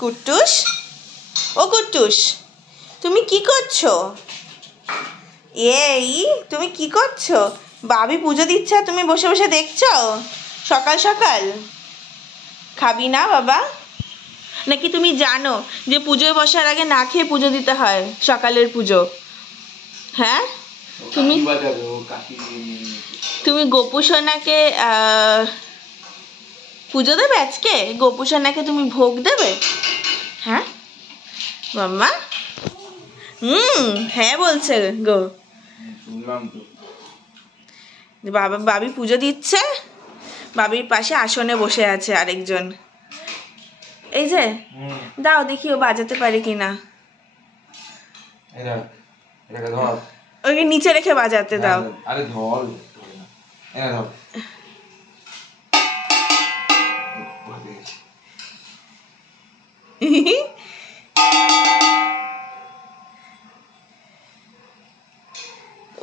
কুট্টুস, ও কুট্টুস, তুমি কি করছো? এই তুমি কি করছো? বাবি পুজো দিচ্ছে আর তুমি বসে বসে দেখছো সকাল সকাল? খাবি না বাবা? নাকি তুমি জানো যে পুজোয় বসার আগে না খেয়ে পুজো দিতে হয়, সকালের পুজো? হ্যাঁ, তুমি তুমি গোপু সোনাকে পুজো দেবে আজকে? গোপু সোনাকে তুমি ভোগ দেবে? হ্যাঁ মাম্মা? হ্যাঁ বলছে গো। বাবা, বাবি পুজো দিচ্ছে, বাবির পাশে আসনে বসে আছে আরেকজন। এই যে দাও দেখি ও বাজাতে পারে কিনা। ওকে নিচে রেখে বাজাতে দাও। আরে ধর,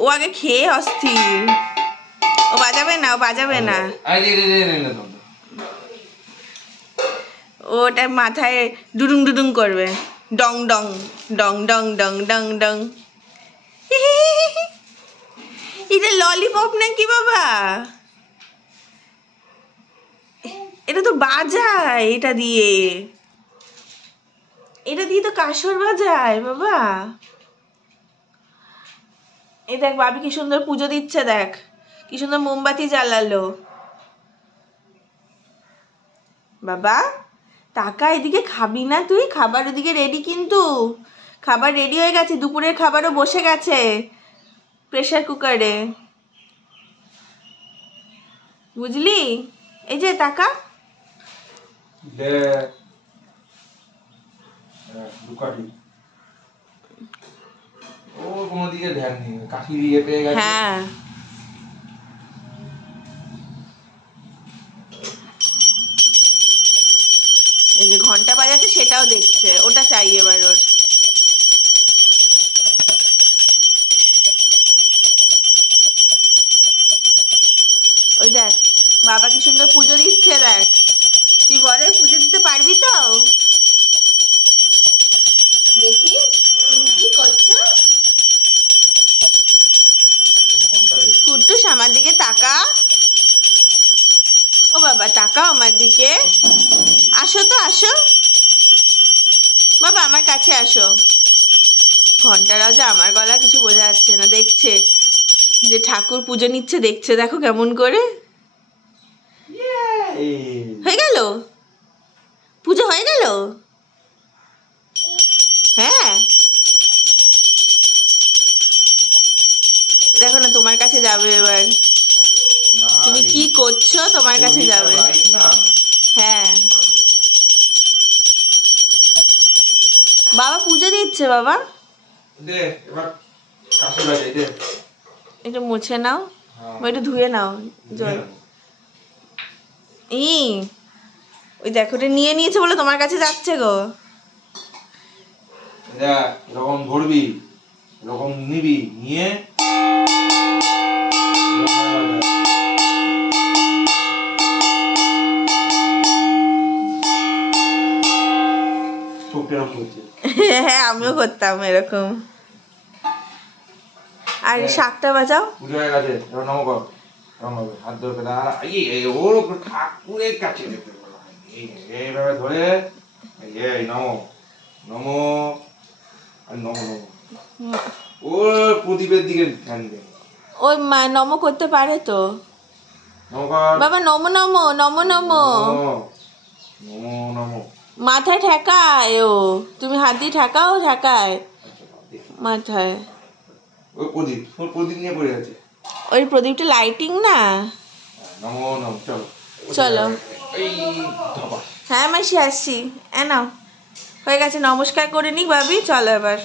ও আগে খেয়ে অস্থির, ও বাজাবে না, ও বাজাবে না। ওটা মাথায় ডুডুং ডুডুং করবে, ডং ডং ডং ডং ডং ডং ডং। এটা ললিপপ নাকি বাবা? এটা তো বাজায়, এটা দিয়ে তো কাসর বাজায় বাবা। এই দেখ বাবি কি সুন্দর পুজো দিচ্ছে, দেখ কি সুন্দর মোমবাতি জ্বালালো। বাবা টাকা, এদিকে খাবি না তুই? খাবার ওদিকে রেডি, কিন্তু খাবার রেডি হয়ে গেছে, দুপুরের খাবারও বসে গেছে প্রেসার কুকারে, বুঝলি? এই যে টাকা, হ্যাঁ এই যে ঘন্টা বাজাচ্ছে সেটাও দেখছে, ওটা চাই এবার ওর। ওই দেখ বাবা কি সুন্দর পুজো দিচ্ছে, দেখ। তুই বড় পুজো দিতে পারবি তো? দেখি তুমি কি করছো। কুট্টুস আমার দিকে তাকা, ও বাবা তাকাও আমার দিকে, আসো তো আসো বাবা, আমার কাছে আসো। ঘন্টারাও যে আমার গলা কিছু বোঝা যাচ্ছে না, দেখছে যে ঠাকুর পুজো নিচ্ছে, দেখছে দেখো কেমন করে। হয়ে গেল পুজো, হয়ে গেল। হ্যাঁ দেখো না তোমার কাছে যাবে এবার, তুমি কি করছো, তোমার কাছে যাবে। হ্যাঁ বাবা পুজো দিচ্ছে, বাবা একটু মুছে নাও, একটু ধুয়ে নাও জল। ওই দেখো ওটা নিয়ে নিয়েছে বলে তোমার কাছে যাচ্ছে গো। এরকম ধরবি, এরকম নিবি, নিয়ে হ্যাঁ আমিও করতাম এরকম। আর শাকটা বাজাও। পুজো হয়ে গেছে, এবার নম কর, হাত ধরে ওর ঠাকুরের কাছে যেতে বলা হয়, এইভাবে ধরে নম নম আর নম নম, ওর প্রদীপের দিকে ধ্যান দে। ওই মা নম করতে পারে তো, বাবা নম নম নম নম নম। মাথায় ঠেকায়, ও তুমি হাত দিয়ে ঠেকাও, ঠেকায় মাথায়। ওই প্রদীপ, ওর প্রদীপ নিয়ে পড়ে আছে, ওই প্রদীপটা লাইটিং না। নম নম, চলো চলো। এই ধপাস। হ্যাঁ মাসি আসছি, নাও হয়ে গেছে, নমস্কার করে নি ভাবি, চলো এবার।